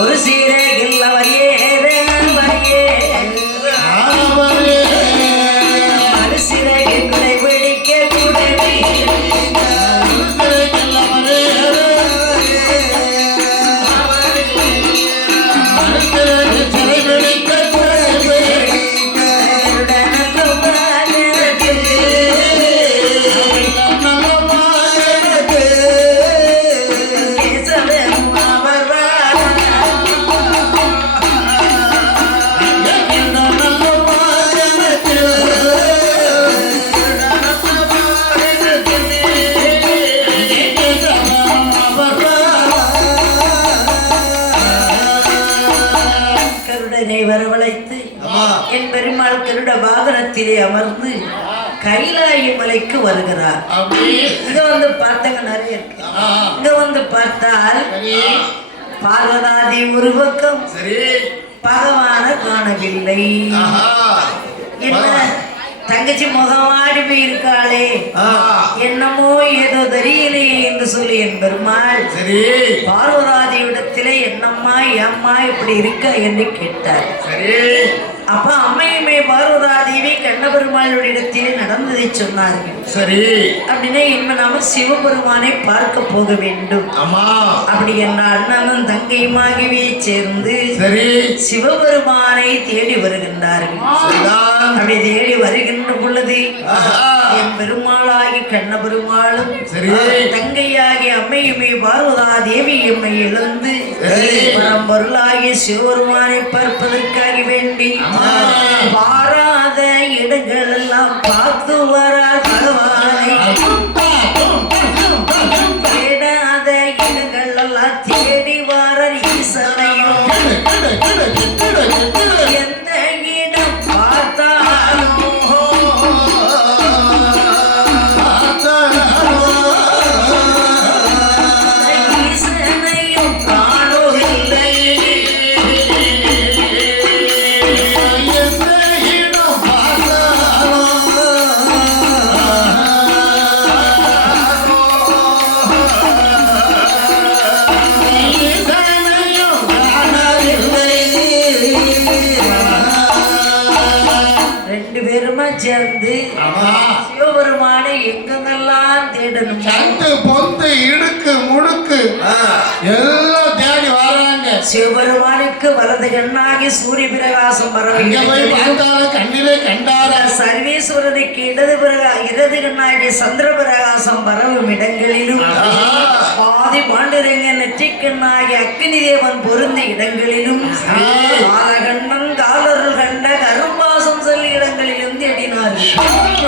ஒரு சீரை வரவழைத்து என் பெருமாள் கருட வாகனத்திலே அமர்ந்து கைலாய மலைக்கு வருகிறார். இங்க வந்து பார்த்தங்க நிறைய இருக்கு. இங்க வந்து பார்த்தால் பார்வதாதி ஒரு பக்கம் பகவான காணவில்லை. என்ன? தங்கச்சி முகமாடி போயிருக்காளே. என்னமோ ஏதோ தெரியலையே என்று சொல்லி என் பெருமாள். சரி. பார்வதாதியிடத்திலே என்னம்மா ஏம்மா இப்படி இருக்க என்று கேட்டார். சரி. அப்ப அம்மையுமே பார்வதாதேவி கண்ணபெருமாளுடைய நடந்ததை சொன்னார்கள் சரி அப்படின்னா இனிமே நாம சிவபெருமானை பார்க்க போக வேண்டும் ஆமா அப்படி என்ற அண்ணனும் தங்கையுமாகவே சேர்ந்து சரி சிவபெருமானை தேடி வருகின்றார்கள். அப்படி தேடி வருகின்ற பொழுது. என் பெருமாளாகி கண்ணபெருமாளும் சரி. தங்கையாகி அம்மையுமே பார்வதா தேவி எம்மை இழந்து சரி. பரம்பொருளாகிய சிவபெருமானை பார்ப்பதற்காக வேண்டி. பாராத இடங்கள் எல்லாம் பார்த்து வரா தேடணும். சந்து பொந்து இடுக்கு முடுக்கு. எல்லாம் தேடி வராங்க. சிவபெருமானுக்கு வலது கண்ணாகி சூரிய பிரகாசம் பார்த்தாலும் கண்ணிலே கண்டார? சர்வேஸ்வரனுக்கு இடது பிரகா இடது கண்ணாகிய சந்திர பிரகாசம் பரவும் இடங்களிலும் ஆதி பாண்டுரங்க நெற்றிக்கண்ணாகிய அக்னி தேவன் பொருந்த இடங்களிலும் காலகண்டன் காலருள் கண்ட கரும்பாசம் சொல்லி இடங்களிலும் தேடினார்கள்.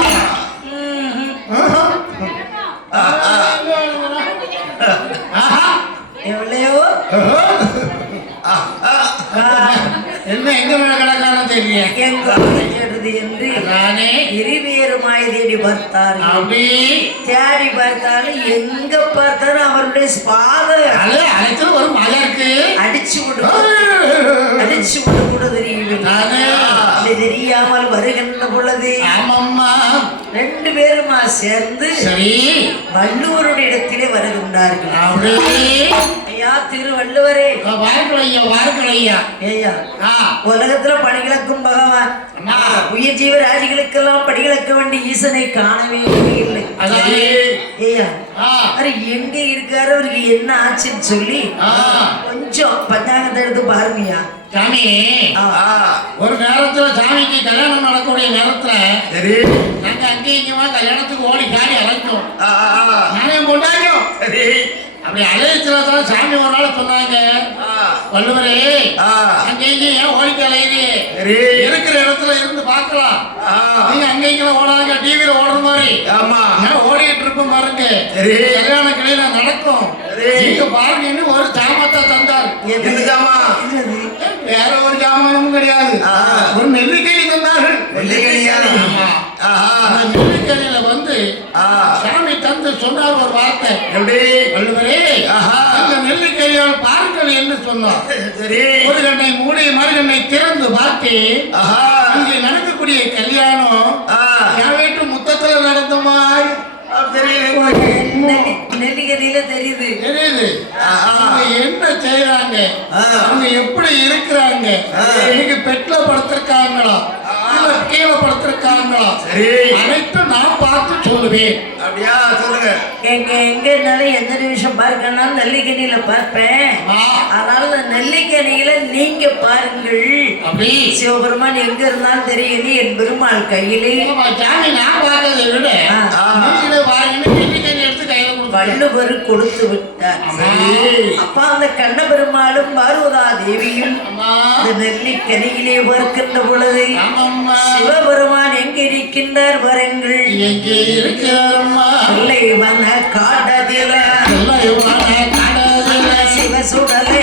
என்ன எங்க மேல கிடக்கான தெரியல இருக்கிறது என்று நானே இருவேறுமாய் தேடி பார்த்தார்கள். அப்படி. தேடி பார்த்தாலும் எங்க பார்த்தாலும் அவருடைய பாத அது அழைத்து ஒரு மலை இருக்கு அடிச்சு விடு அடிச்சு விடு கூட தெரியவில்லை. தெரியாமல் வருகின்ற பொழுது ஆமாம்மா. ரெண்டு பேருமா சேர்ந்து சரி. வள்ளுவருடைய இடத்திலே வருகின்றார்கள். ஐயா திருவள்ளுவரே. ஐயா வாருங்கள் ஐயா. உலகத்துல பணிகளுக்கும் பகவான். உயிர் ஜீவராசிகளுக்கெல்லாம் படிகளுக்க வேண்டிய ஈசனை காணவே இல்லை. ஐயா அவரு எங்க இருக்காரு? அவருக்கு என்ன ஆச்சுன்னு சொல்லி ஆ கொஞ்சம் பஞ்சாங்கத்தை எடுத்து பாருங்கய்யா சாமி. ஒரு நேரத்துல சாமிக்கு கல்யாணம் நடக்கக்கூடிய நேரத்துல சரி நாங்க அங்கேயும் இங்கேயுமா கல்யாணத்துக்கு ஓடி காடி அழைச்சோம். நானே கொண்டாடியோம் சரி அப்படி அழைச்சல தான் சாமி ஒரு நாள் சொன்னாங்க. வள்ளுவரே. அங்கே ஏன் ஓடிக்க அலையுது இருக்கிற இடத்துல இருந்து பார்க்கலாம். நீங்க அங்க ஓடாங்க டிவியில ஓடுற மாதிரி ஆமா நான் ஓடிட்டு இருப்போம் பாருங்க சரி. கல்யாண கிளையில நடக்கும். நீங்க பாருங்கன்னு ஒரு சாமத்தை தந்தார்? வேற ஒரு ஜாமானும் கிடையாது. ஒரு நெல்லிக்கனி தந்தார்கள் நெல்லிக்கனியா? ஆமா. ஆஹா. அந்த நெல்லிக்கனியில வந்து ஆ. சாமி தந்து சொன்னார் ஒரு வார்த்தை எப்படி வள்ளுவரே. அந்த நெல்லிக்கனியால் பாருங்கள் என்று சொன்னார் சரி ஒரு கண்ணை மூடி மறுகண்ணை திறந்து பார்த்து. இங்கே நடக்கக்கூடிய கல்யாணம் ஆ. என் வீட்டு முத்தத்துல நடந்த மாதிரி நெல்லிக்கனியில தெரியுது தெரியுது என்ன செய்யறாங்க ஆ. அவங்க எப்படி இருக்கிறாங்க. இன்னைக்கு பெட்ல படுத்திருக்காங்களா இல்ல கீழே படுத்திருக்காங்களா சரி. அனைத்தும் நான் பார்த்து சொல்லுவேன். அப்படியா? சொல்லுங்க. எங்க எங்க இருந்தாலும் எந்த நிமிஷம் பார்க்கணும் நெல்லிக்கனியில பார்ப்பேன். ஆ, அதனால நெல்லிக்கனியில நீங்க பாருங்கள். அப்படி. சிவபெருமான் எங்க இருந்தாலும் தெரியுது என் பெருமாள் கையிலே. நான் பார்த்ததை விட ஆ. நீங்களே பாருங்கன்னு நெல்லிக்கனி எடுத்து கையில கொடுப்பாங்க வள்ளுவர் கொடுத்து விட்டார். அப்ப அந்த கண்ண பெருமாளும் பார்வதா தேவியும் இந்த நெல்லிக்கனியிலே பார்க்கின்ற பொழுது சிவபெருமான் எங்க இருக்கின்றார் பாருங்கள் எங்கே மன காடதில. சிவசுடலை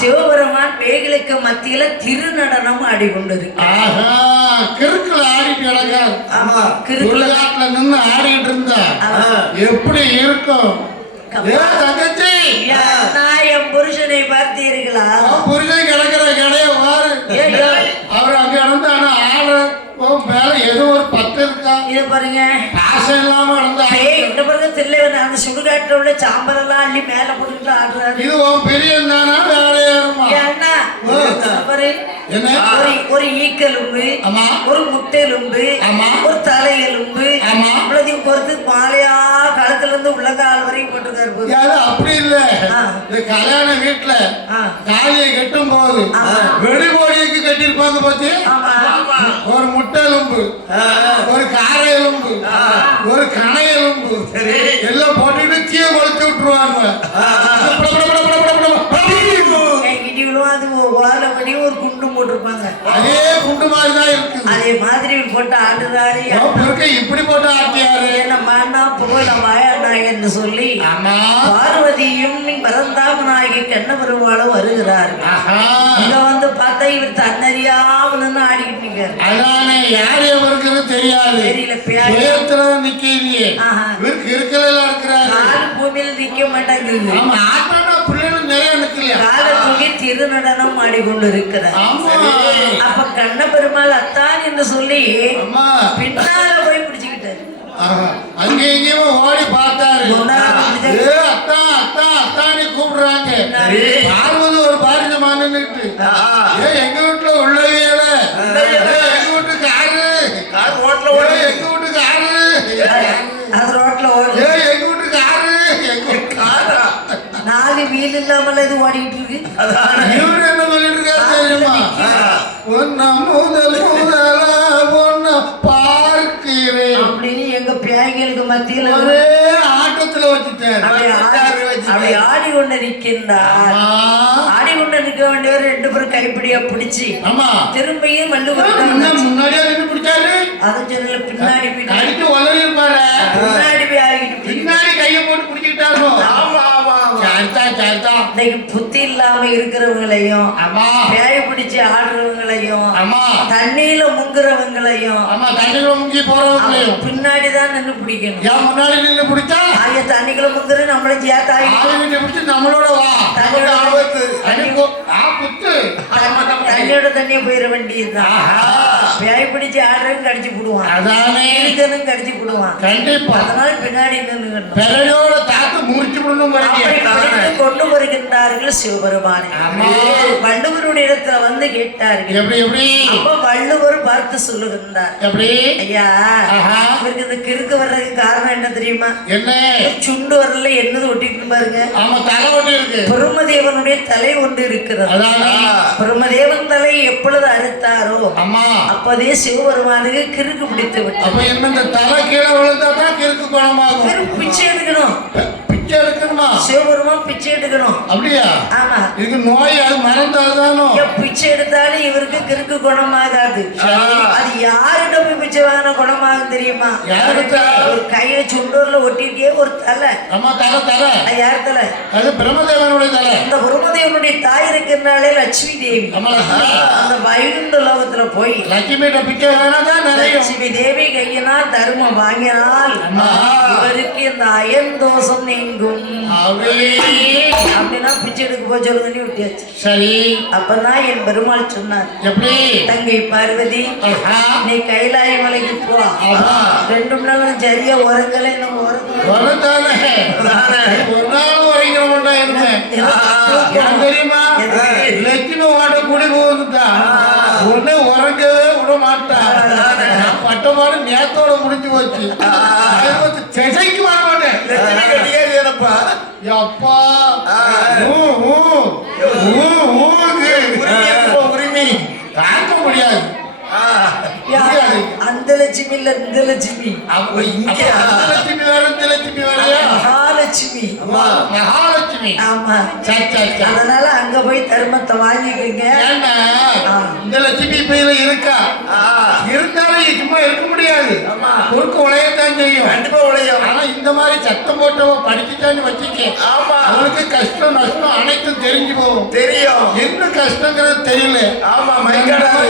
சிவபெருமான் பேய்களுக்கு மத்தியில திருநடனம் ஆடிக்கொண்டிருக்கு ஆஹா கிறுக்குல ஆடிட்டு கிடக்கார். ஆமா சுடுகாட்டுல நின்னு ஆடிட்டு இருந்தா. எப்படி இருக்கும்? ஏ தங்கச்சி! நான் என் புருஷனை பார்த்தீர்களா? புரிஞ்சு கிடக்கிற கடைய பாரு. அவர் அங்க இருந்தானா ஆளு. உன் மேல ஏதோ ஒரு பத்து இருக்கா? இது பாருங்க. பாசம் இல்லாம பேய் இந்த பாருங்க தில்லைவன அந்த சுடுகாட்டுல உள்ள சாம்பலெல்லாம் அள்ளி மேல போட்டுக்கிட்டு ஆடுறாரு. இது உன் பெரிய தானா வேற யாருமா ஏன்னா பாரு. என்ன? ஒரு ஒரு ஈக்கெலும்பு ஆமா. ஒரு முட்டெலும்பு ஆமா. ஒரு தலையெலும்பு ஆமா. இவ்வளதையும் பொறுத்து மாலையா கழுத்துல இருந்து உள்ளங்கால் வரையும் போட்டுருக்காரு. அது அப்படி இல்ல. இந்த கல்யாண வீட்டுல கட்டும் போது. கட்டிருப்பாங்க ஆமா. ஒரு முட்டை எலும்பு ஒரு கார எலும்பு ஒரு கணை எலும்பு. எல்லாம் போட்டுட்டு தீய கொளுத்தி விட்டுருவாங்க ஒரு குண்டும் போட்டிருப்பாங்க. அதே குண்டு மாதிரி தான் இருக்குது அதே மாதிரி போட்டு பெருக்க இப்படி போட்டு ஆட்டியாரு? என்ன மானா புகழ வாயாண்டா என்று சொல்லி பார்வதியும் பரந்தாமனாகி கண்ண பெருமாளும் வருகிறார் இங்க வந்து பார்த்தா இவர் தன்னறியாம நின்று ஆடிக்கிட்டு நிக்காரு அதானே யார் எவருக்குன்னு தெரியாது. சுயத்துல நிக்கிறீங்க. இவருக்கு இருக்கல இருக்கிறாரு. பூமியில நிக்க மாட்டாங்குது. ஆமா ஆட்டானா பிள்ளைகள் நிறைய நிக்கலையா? கால தூக்கி திருநடனம் ஆடிக்கொண்டிருக்கிறார் ஆமா. அப்ப கண்ண பெருமாள் அத்தான் என்று சொல்லி பின்னால போய் பிடிச்சுக்கிட்டாரு. அங்க எங்கேயும் ஓடி பார்த்தாரு. முன்னால பிடிச்சு- ஏ அத்தா அத்தா அத்தானி கூப்பிடுறாங்க. பார்வதி ஒரு பாரிஜமா நின்னுட்டு ஏ எங்க வீட்டுல உள்ளவியல எங்க வீட்டுக்கு ஆறு கார் ஓட்டல ஏ, ஓடி எங்க வீட்டுக்கு ஆறு அது ரோட்ல ஓடு. ஏ எங்க காரா? நாலு வீல் இல்லாமல இது ஓடிக்கிட்டு இருக்கு இவரு என்ன பண்ணிட்டு இருக்காரு தெரியுமா? உன்ன முதல் முதலா பார்க்கிறேன். அப்படின்னு எங்க பியாய்களுக்கு மத்தியில ஒரே ஆட்டத்துல வச்சுட்டாரு அப்படி ஆடி- ஆடிக்கொண்டு நிற்கின்றார் ஆமா. ஆடிக்கொண்டு நிற்க வேண்டியவர் ரெண்டு பேரும் கைப்பிடியா பிடிச்சு ஆமா திரும்பியும் முன்ன- முன்னாடியே நின்று பிடிச்சாரு? அது சொன்னல பின்னாடி பின்னாடி. பின்னாடி போய் ஆகிட்டு. பின்னாடி கையை போட்டு பிடிச்சிட்டாரோ ஆமா ஆமா ஆமா சரிதா சரிதா இன்னைக்கு புத்தி இல்லாம இருக்கிறவங்களையும் பேய பிடிச்சு ஆடுறவங்களையும் தண்ணியில முங்குறவங்களையும் தண்ணிக்குள்ள முங்கி போறவங்களையும். பின்னாடி தான் நின்று பிடிக்கணும். ஏன் முன்னாடி நின்று பிடிச்சா? ஆகிய தண்ணிக்குள்ள முங்குற நம்மள வீட்டை பிடிச்சி நம்மளோட வா. தண்ணியோட ஆபத்து. தண்ணியோட தண்ணியை போயிட வேண்டியதுதான். பேய் பிடிச்சு ஆடுறதும் கடிச்சு போடுவான் அதானே. கடிச்சு போடுவான் கண்டிப்பா. அதனால பின்னாடி பிறயோட தாக்கு முடிச்சு விடணும் அப்படி பாருங்க பிடித்து வருகின்றார்கள் சிவபெருமானை. வள்ளுவருடைய இடத்துல வந்து கேட்டார்கள். அப்ப வள்ளுவர் பார்த்து சொல்லுகின்றார். ஐயா. இவருக்கு இந்த கிறுக்கு வர்றதுக்கு காரணம் என்ன தெரியுமா? என்ன? சுண்டு வரல என்னது ஒட்டிட்டு பாருங்க. பிரம்மதேவனுடைய தலை ஒன்று இருக்கிறது பிரம்மதேவன் தலை எப்பொழுது அறுத்தாரோ அப்போதே சிவபெருமானுக்கு கிறுக்கு பிடித்து இந்த தலை கீழே விழுந்தா தான் கிறுக்கு குணமாகும். பிச்சை எடுக்கணும். பிச்சை எடுக்கணுமா? சிவபெருமான் பிச்சை எடுக்கணும். அப்படியா? ஆமா. இதுக்கு நோய் அது மறந்தாதானோ பிச்சை எடுத்தாலும் இவருக்கு கிறுக்கு குணமாகாது. அது யார்கிட்ட போய் பிச்சை வாங்கின குணமாகும் தெரியுமா? ஒரு கையில சுண்டூர்ல ஒட்டிட்டே ஒரு தலை. அம்மா தலை தலை. யார் தலை? அது பிரம்மதேவனுடைய தலை. இந்த பிரம்மதேவனுடைய தாய் இருக்கின்றாலே லட்சுமி தேவி. அந்த வைகுண்ட லோகத்துல போய் லட்சுமிகிட்ட பிச்சை நிறைய லட்சுமி தேவி கையினால் தர்மம் வாங்கினால். இவருக்கு இந்த அயன் தோஷம் அப்படியே அப்படின்னா பிச்சை எடுக்க போய் சொல்லுங்கன்னு விட்டியாச்சு. சரி. அப்பதான் என் பெருமாள் சொன்னார் எப்படி? தங்கை பார்வதி. நீ கைலாய மலைக்கு போ. ஆமா. ரெண்டு மணி நேரம் சரியா உறங்கலை நம்ம உறங்க மாட்டேன் தெரியுமா? லட்சுமி ஓட்ட குடி போகுதுட்டா ஒண்ணு உறங்கவே விட மாட்டா. பட்டமாடு நேத்தோட முடிஞ்சு போச்சு. திசைக்கு வர மாட்டேன் அப்பா ஊங்கு. உரிமை ஆ, முடியாது. அந்த லட்சுமி இல்ல இந்த லட்சுமி அப்ப இங்க அந்த லட்சுமி வேற இந்த லட்சுமி வேறயா மகாலட்சுமி மகாலட்சுமி ஆமா. அதனால அங்க போய் தர்மத்தை வாங்கிக்கோங்க. இந்த லட்சுமி இதுல இருக்கா? இருந்தாலும் சும்மா இருக்க முடியாது. குறுக்கு உழையத்தான் செய்யும். கண்டிப்பா உழையும். ஆனா இந்த மாதிரி சத்தம் போட்டவ படிச்சுட்டான்னு வச்சுக்க ஆமா. அவனுக்கு கஷ்டம் நஷ்டம் அனைத்தும் தெரிஞ்சு போகும். தெரியும். என்ன கஷ்டங்கிறது தெரியல. ஆமா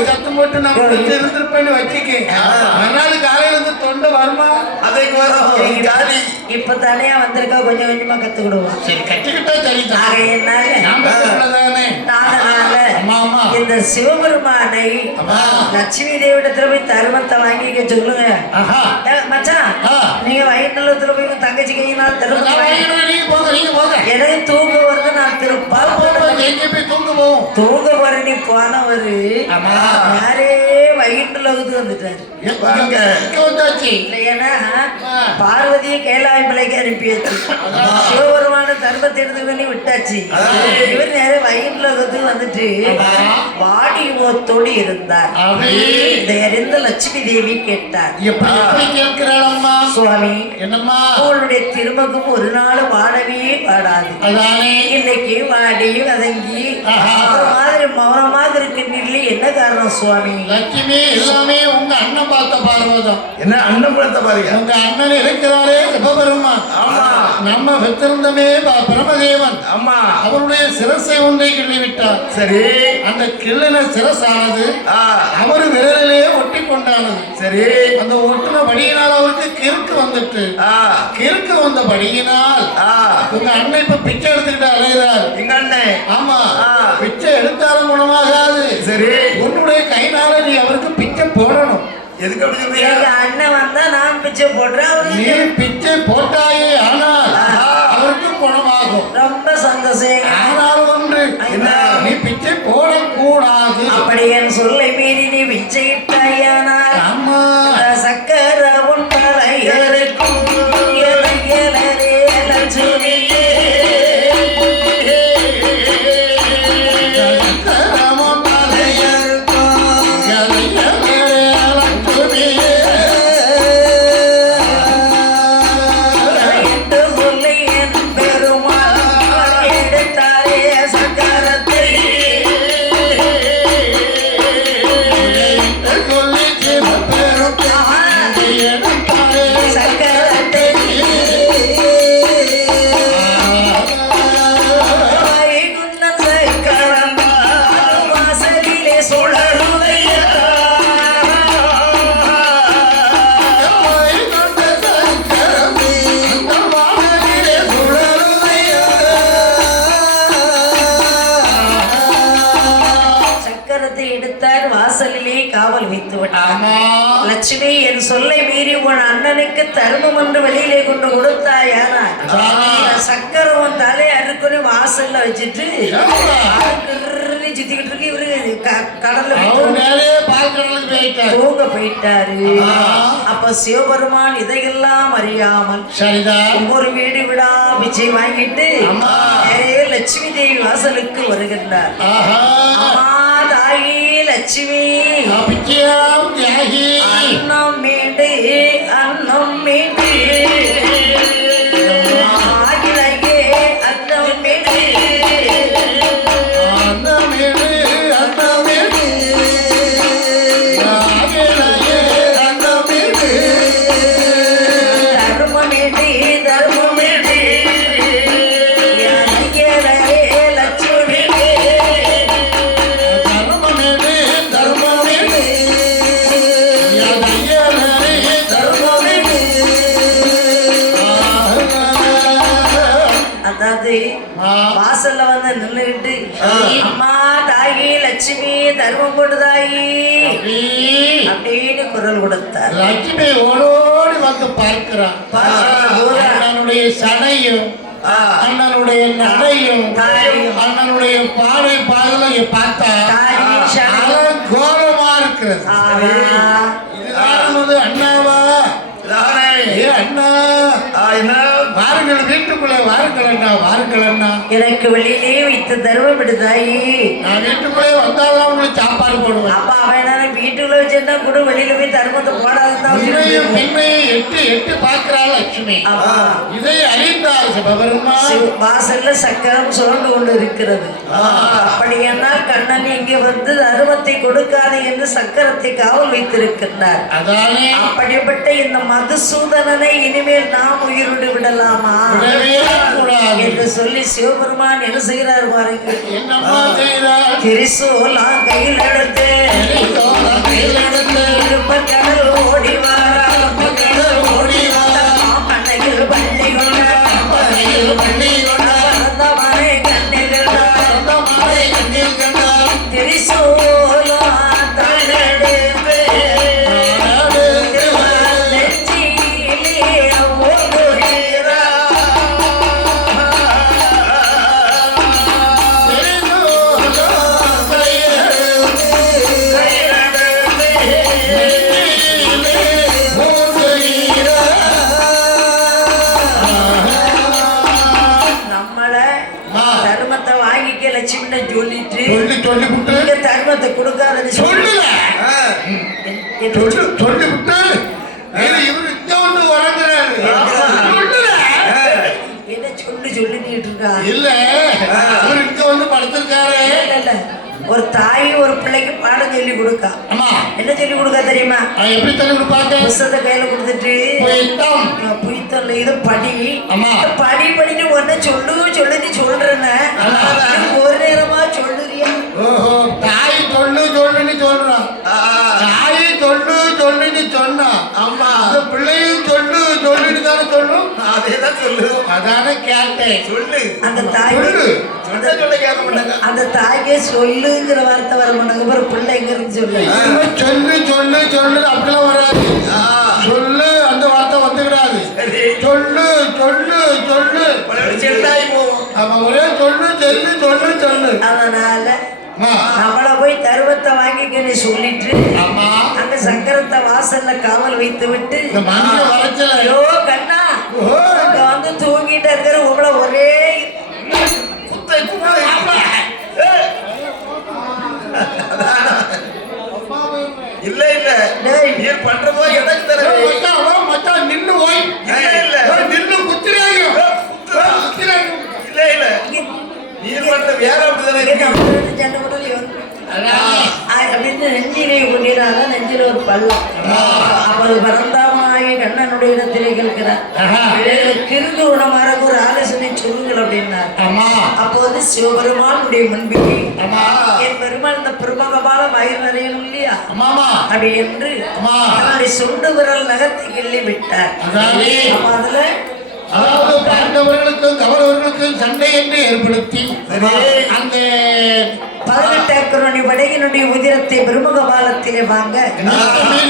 சத்தம் போட்டு நம்ம வச்சு இருந்திருப்பேன்னு வச்சுக்க. மறுநாள் காலையில இருந்து தொண்டை வருமா? அதுக்கு வரும் இப்ப தனியா வந்திருக்கா கொஞ்சம் கொஞ்சமா கத்துக்கிடுவோம். சரி ஆமா ஆமா இந்த சிவபெருமானை. லட்சுமி தேவிடத்துல போய் தர்மத்தை வாங்கிக்க சொல்லுங்க. மச்சான். நீங்க வயிற்றுல போய் தங்கச்சி கையினால் தர்மத்தை எனக்கு தூங்க வருது நான் திருப்பா எங்க போய் தூங்க போனவரு. யாரே வயிற்றுல வந்துட்டாரு. பாருங்க. இங்க வந்தாச்சு? இல்லையா ஆ. பார்வதியை கைலாய மலைக்கு அனுப்பியாச்சு. சிவபெருமான தர்மத்தை எடுத்து பண்ணி விட்டாச்சு இவர் நேர வயிற்றுலகத்துக்கு வந்துட்டு வாடி ஓத்தோடு இருந்தார். இதை அறிந்த லட்சுமி தேவி கேட்டார். சுவாமி என்னம்மா? உங்களுடைய திருமகம் ஒரு நாள் வாடவே அதானே? இன்னைக்கு வாடி வதங்கி மௌனமாக இருக்கின்றீர்களே என்ன காரணம் சுவாமி? லட்சுமி எல்லாமே உங்க அண்ணன் பார்த்த பார்வதம். என்ன அண்ணன் படத்தை பாருங்க. உங்க அண்ணன் இருக்கிறாரே சிவபெருமான். ஆமா. நம்ம பெற்றிருந்தமே ப- பிரமதேவன். ஆமா. அவருடைய சிரசை ஒன்றை கிள்ளி விட்டார் சரி. அந்த கிள்ளின சிரசானது அவர் விரலிலே ஒட்டி கொண்டானது. சரி. அந்த ஒட்டின படியினால் அவருக்கு கிறுக்கு வந்துட்டு. கிறுக்கு வந்த படியினால் உங்க அண்ணன் இப்ப பிச்சை எடுத்துக்கிட்டு அலைகிறார். எங்க அண்ணன்? ஆமா. பிச்சை எடுத்தாலும் குணமாகாது சரி. உன்னுடைய கைனால நீ அவருக்கு பிச்சை போடணும். எதுக்கு அப்படி சொல்றீங்க அண்ணன் வந்தா நான் பிச்சை போடுறேன் நீ அவருக்கு பிச்சை போட்டாயே ஆனால் அவருக்கு குணமாகும். ரொம்ப சந்தோஷம். ஆனால் ஒன்று? நீ பிச்சை போடக்கூடாது. அப்படி என் சொல்லை. சக்கரம் உன் தலை அறுக்குன்னு வாசல்ல வச்சுட்டு சுத்திக்கிட்டு இருக்கு இவரு. கடல்ல தூங்க போயிட்டாரு. அப்ப சிவபெருமான் இதையெல்லாம் அறியாமல் ஒவ்வொரு வீடு விடா பிச்சை வாங்கிட்டு லட்சுமி தேவி வாசலுக்கு வருகின்றார். தாயி லட்சுமி. அன்னம் மீண்டு அன்னம் மீண்டு லட்சுமி தர்மம் கொடு தாயி அப்படி. அப்படின்னு குரல் கொடுத்தார். லட்சுமி ஓடோடி வந்து பார்க்கிறான். அண்ணனுடைய சடையும். அண்ணனுடைய நடையும். அண்ணனுடைய பாடை பாதலையை பார்த்தா. அலங்கோலமா இருக்கிறது. அண்ணாவா? அண்ணா. வீட்டுக்குள்ள வாருங்கள் அண்ணா வாருங்கள் அண்ணா எனக்கு வெளியிலே வைத்து தர்மம் விடு தாயி நான் வீட்டுக்குள்ளே வந்தாதான் உங்களுக்கு சாப்பாடு போடுவேன். அப்பா அவன் என்ன வீட்டுக்குள்ள வச்சிருந்தா கூட வெளியில போய் தர்மத்தை போடாதான் உண்மையும் பின்மையும் எட்டு எட்டு பார்க்கிறாள் லட்சுமி. ஆமா இதை அறிந்தார் சிவபெருமா சிவ- வாசல்ல சக்கரம் சுழண்டு கொண்டு இருக்கிறது. அப்படியானால் கண்ணன் இங்கே வந்து தர்மத்தை கொடுக்காது என்று சக்கரத்தை காவல் வைத்திருக்கின்றார். அதானே. அப்படிப்பட்ட இந்த மதுசூதனனை இனிமேல் நாம் உயிரோடு விடலாமா? என்று சொல்லி சிவபெருமான் என்ன செய்கிறார் பாருங்க திரிசூலாம் கையில் எடுத்து கையில் எடுத்து. திரும்ப கடல் ஓடி வாரா கடல் ஓடி வா. அன்னையில் பள்ளி கொண்ட பள்ளியில் பள்ளி கொண்டார். கொடுக்காதுன்னு சொல்லி சொல்லுல. சொல்லு சொல்லி விட்டு இவரு வழங்குறாரு. சொல்லுல. என்ன சொல்லி சொல்லிட்டு இருக்கா இல்ல. இவரு இங்க வந்து படுத்திருக்காரு. ஒரு தாய் ஒரு பிள்ளைக்கு பாடம் சொல்லி கொடுக்கா. என்ன சொல்லி கொடுக்கா தெரியுமா? எப்படி கொடுப்பாங்க? புஸ்தகத்தை கையில கொடுத்துட்டு. புய்த்தல்ல இது படி. இந்த படி படின்னு ஒன்ன சொல்லு சொல்லுன்னு சொல்றேன்னு. ஒரு நேரமா சொல்லுறியா ஓஹோ தாய் சொல்லு சொல்லுன்னு சொல்றான் ஆ, தாய் சொல்லு சொல்லுன்னு சொன்னா ஆமா அந்த பிள்ளையும் சொல்லு சொல்லுன்னு தானே சொல்லும் அதேதான் சொல்லு. அதானே கேட்டேன் சொல்லு. அந்த தாய் சொல்லு. சொன்ன சொல்ல கேட்க மாட்டாங்க? அந்த தாய்க்கே சொல்லுங்கிற வார்த்தை வர மாட்டாங்க அப்புறம் பிள்ளைங்கிறது சொல்லு. சொல்லு சொல்லு சொல்லு அப்படிலாம் வராது. சொல்லு அந்த வார்த்தை வந்துவிடாது சரி. சொல்லு சொல்லு சொல்லு. செல்லாய் போவோம். அவன் ஒரே சொல்லு சொல்லு சொல்லு சொல்லு. அதனால அவளை போய் தருவத்தை வாங்கிக்கன்னு சொல்லிட்டு ஆமா அங்க சக்கரத்தை வாசல்ல காவல் வைத்து விட்டு ஐயோ கண்ணா ஓ, இங்க வந்து தூங்கிட்டு இருக்கிற உங்களை ஒரே குத்தை குத்தை இல்ல இல்ல டேய். நீ பண்றதோ எனக்கு ஏய், தர மச்சான், வா, மச்சான், நின்னு போய் இல்ல இல்ல ஏய், நின்னு குத்துறாங்க குத்துறாங்க இல்ல இல்ல நீ பண்ற வேற அப்படிதானே இங்க இருக்கு நம்ம சண்டை போட்டாலும் இவன் அதான். அப்படின்னு நெஞ்சிலே கொண்டிருந்தாங்க நெஞ்சில ஒரு பள்ளம் அவள் பரந்தாமாய கண்ணனுடைய இடத்திலே கேட்கிறார் ஆஹா. கிருந்து உணமாறக்கு ஒரு ஆலோசனை சொல்லுங்கள் அப்படின்னார் ஆமா அப்போது சிவபெருமானுடைய முன்பிலே ஆமா என் பெருமாள் இந்த பிரபகமான வயிறு நிறையணும் இல்லையா ஆமாமா அப்படி என்று. தன்னுடைய சுண்டு விரல் நகத்தை கிள்ளி விட்டார். அதுல அதாவது பாண்டவர்களுக்கும் கௌரவர்களுக்கும் சண்டை என்று ஏற்படுத்தி. அந்த பதினெட்டு ஏக்கரோனி படையினுடைய உதிரத்தை பிரமுக பாலத்திலே வாங்க.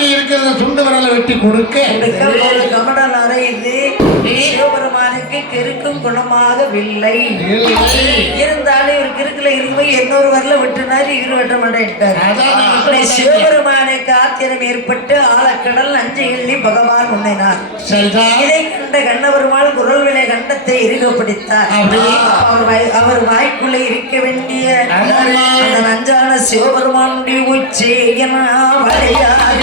இருக்கிற சுண்டு விரலை வெட்டி கொடுக்க. கொடுக்க ஒரு கமடல் சிவபெருமானுக்கு கெருக்கும் குணமாகவில்லை. இருந்தாலும் இவர் கிறுக்குல இருந்து இன்னொரு வரல விட்டுனாரு இவர் வெட்ட அப்படி சிவபெருமானுக்கு ஆத்திரம் ஏற்பட்டு ஆழக்கடல் நஞ்சை எள்ளி பகவான் முன்னினார் இதை கண்ட கண்ணபெருமாள் குரல் விலை கண்டத்தை இறுகப்படுத்தார் அப்படி? அவர் அவர் வாய்க்குள்ளே இருக்க வேண்டிய. அந்த நஞ்சான சிவபெருமானுடைய வழியாக உயிராக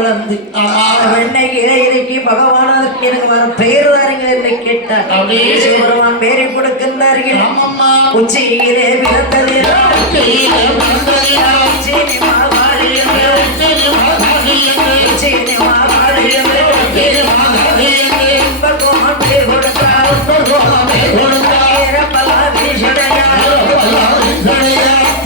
வளர்ந்து வெண்ணை இளையிலைக்கு பகவான் அதற்கு எனக்கு வர பெயர் தாருங்கள் என்று கேட்டார் பெருமான் பெயரை கொடுக்கின்றார்கள். உச்சியிலே பிறந்தது உச்சியிலே Yeah.